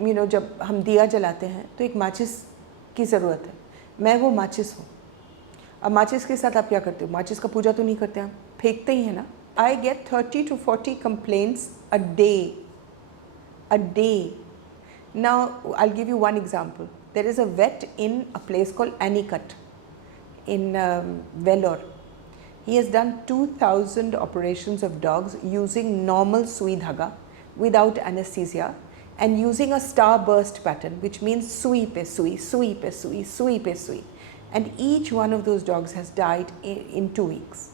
जब हम दिया जलाते हैं तो एक माचिस की ज़रूरत है। मैं वो माचिस हूँ। अब माचिस के साथ आप क्या करते हो? माचिस का पूजा तो नहीं करते, आप फेंकते ही है ना। I get 30 to 40 complaints a day. A day. Now, I'll give you one example. There is a vet in a place called Anicut in Vellore. He has done 2,000 operations of dogs using normal sui dhaga without anesthesia and using a starburst pattern, which means sui pe sui, sui pe sui, sui pe sui. And each one of those dogs has died in 2 weeks.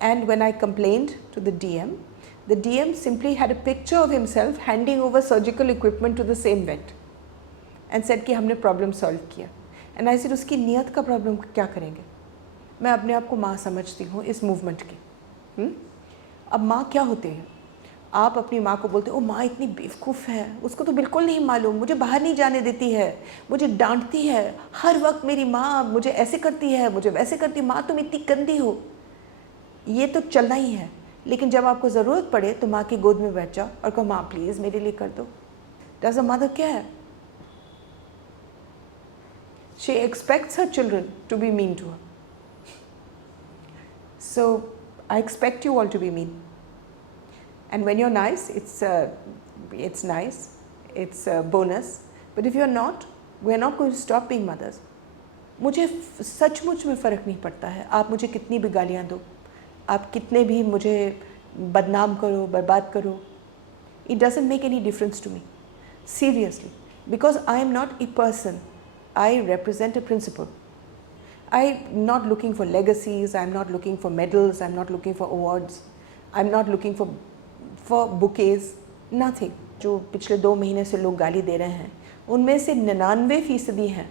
And when I complained to the DM simply had a picture of himself handing over surgical equipment to the same vet and said कि हमने problem solve किया. And I said उसकी नियत का problem क्या करेंगे? मैं अपने आप को माँ समझती हूँ इस मूवमेंट की। अब माँ क्या होते हैं? आप अपनी माँ को बोलते हो, ओ माँ इतनी बेवकूफ़ है, उसको तो बिल्कुल नहीं मालूम, मुझे बाहर नहीं जाने देती है, मुझे डांटती है, हर वक्त मेरी माँ मुझे ऐसे करती है, मुझे वैसे करती है, माँ तुम इतनी गंदी हो। ये तो चलना ही है। लेकिन जब आपको ज़रूरत पड़े तो माँ की गोद में बैठ जाओ और कहो माँ प्लीज़ मेरे लिए कर दो। Does a mother care? She expects her children to be mean to her. So I expect you all to be mean. And when you're nice, it's nice, it's a bonus. But if you're not, we're not going to stop being mothers. मुझे सचमुच में फ़र्क नहीं पड़ता है आप मुझे कितनी भी गालियाँ दो, आप कितने भी मुझे बदनाम करो, बर्बाद करो. It doesn't make any difference to me. Seriously. Because I am not a person. I represent a principle. I'm not looking for legacies, I'm not looking for medals, I'm not looking for awards, I'm not looking for bouquets, nothing. जो पिछले 2 महीने से लोग गाली दे रहे हैं उनमें से 99% हैं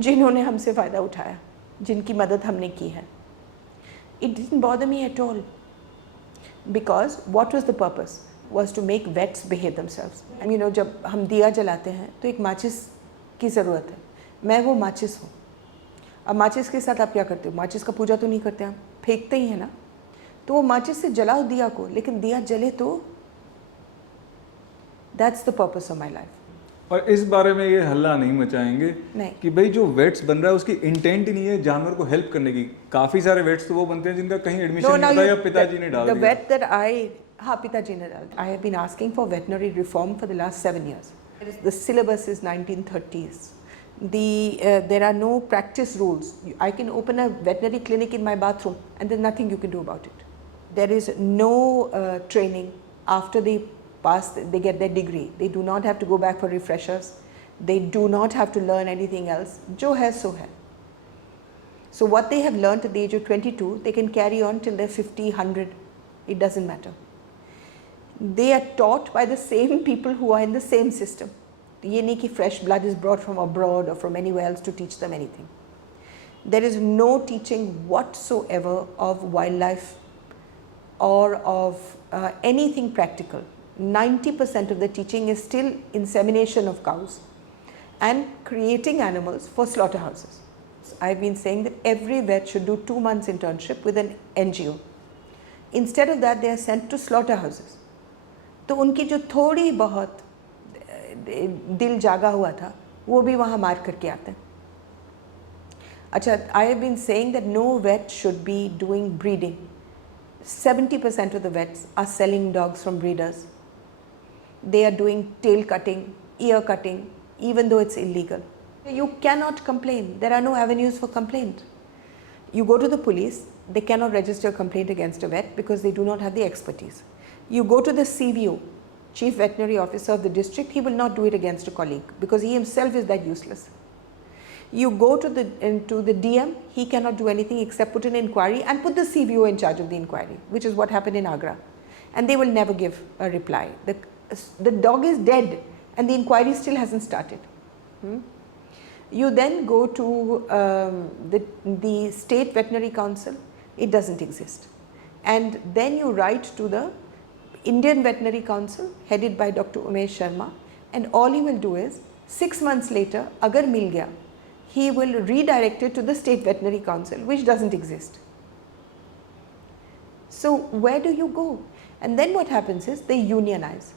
जिन्होंने हमसे फ़ायदा उठाया, जिनकी मदद हमने की है. It didn't bother me at all because what was the purpose? Was to make vets behave themselves. जब हम दिया जलाते हैं तो एक माचिस की ज़रूरत है. मैं वो माचिस हूँ. अब माचिस के साथ आप क्या करते हो? माचिस का पूजा तो नहीं करते, आप फेंकते ही है ना. तो वो माचिस से जलाओ दिया को, लेकिन दिया जले तो. That's the purpose of my life. और इस बारे में ये हल्ला नहीं मचाएंगे नहीं कि भाई जो वेट्स बन रहा है उसकी इंटेंट ही नहीं है जानवर को हेल्प करने की. काफी सारे वेट्स तो वो बनते हैं जिनका कहीं एडमिशन नहीं होता या पिताजी ने डाल दिया. द वेट दैट हाँ पिताजी ने डाल. I have been asking for veterinary reform for the last 7 years. The syllabus is 1930s. There are no practice rules. I can open a veterinary clinic in my bathroom and there's nothing you can do about it. There is no training after they pass, they get their degree. They do not have to go back for refreshers. They do not have to learn anything else. Jo hai so hai. So what they have learned at the age of 22, they can carry on till they're 50, 100. It doesn't matter. They are taught by the same people who are in the same system. ये नहीं कि fresh blood is brought from abroad or from anywhere else to teach them anything. There is no teaching whatsoever of wildlife or of anything practical. 90% of the teaching is still insemination of cows and creating animals for slaughterhouses. I've been saying that every vet should do 2 months internship with an NGO. Instead of that, they are sent to slaughterhouses. तो उनकी जो थोड़ी बहुत दिल जागा हुआ था वो भी वहाँ मार करके आते हैं. अच्छा, I have been saying that no vet should be doing breeding. 70% of the vets are selling dogs from breeders. They are doing tail cutting, ear cutting, even though it's illegal. You cannot complain. There are no avenues for complaint. You go to the police, they cannot register a complaint against a vet because they do not have the expertise. You go to the CVO, Chief Veterinary Officer of the district, he will not do it against a colleague because he himself is that useless. You go to the DM, he cannot do anything except put an inquiry and put the CVO in charge of the inquiry, which is what happened in Agra. And they will never give a reply. The dog is dead and the inquiry still hasn't started. You then go to the State Veterinary Council, it doesn't exist. And then you write to the Indian Veterinary Council headed by Dr. Umesh Sharma, and all he will do is 6 months later, agar mil gaya, he will redirect it to the State Veterinary Council, which doesn't exist. So where do you go? And then what happens is they unionize.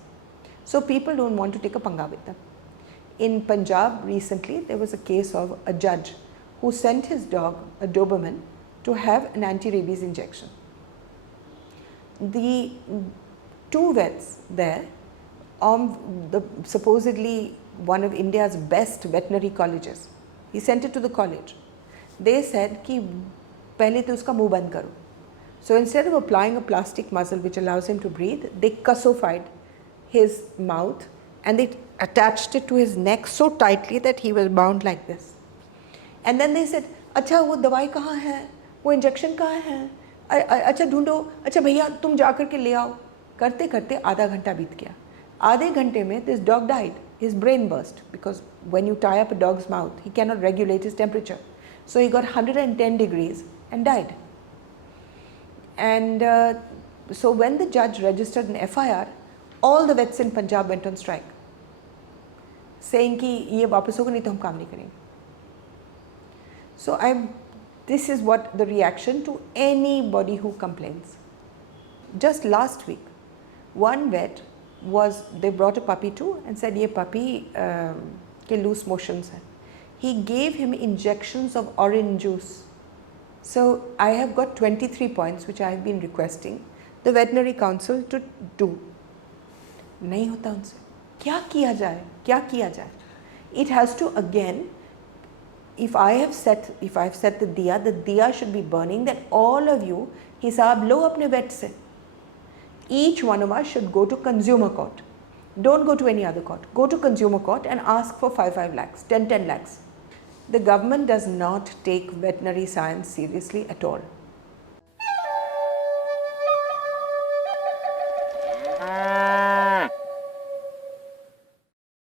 So people don't want to take a panga with them. In Punjab recently, there was a case of a judge who sent his dog, a Doberman, to have an anti-rabies injection. The two vets there, supposedly one of India's best veterinary colleges, he sent it to the college. They said कि पहले तो उसका मुंह बंद करो. So instead of applying a plastic muzzle which allows him to breathe, they cussified his mouth and they attached it to his neck so tightly that he was bound like this. And then they said, अच्छा वो दवाई कहाँ है, वो injection कहाँ है, अच्छा ढूंढो, अच्छा भैया तुम जा कर के ले आओ. करते करते आधा घंटा बीत गया. आधे घंटे में this dog died. His brain burst because when you tie up a dog's mouth, he cannot regulate his temperature. So he got 110 degrees and died. And so when the judge registered an FIR, all the vets in Punjab went on strike, saying कि ये वापस होगा नहीं तो हम काम नहीं करेंगे. So this is what the reaction to anybody who complains. Just last week, one vet they brought a puppy too and said, ये puppy के loose motions है. He gave him injections of orange juice. So I have got 23 points which I have been requesting the veterinary council to do. नहीं होता उनसे. क्या किया जाए? क्या किया जाए? It has to again. If I have set the diya should be burning. That all of you हिसाब लो अपने vet से. Each one of us should go to consumer court. Don't go to any other court. Go to consumer court and ask for 5 lakhs, 10 lakhs. The government does not take veterinary science seriously at all.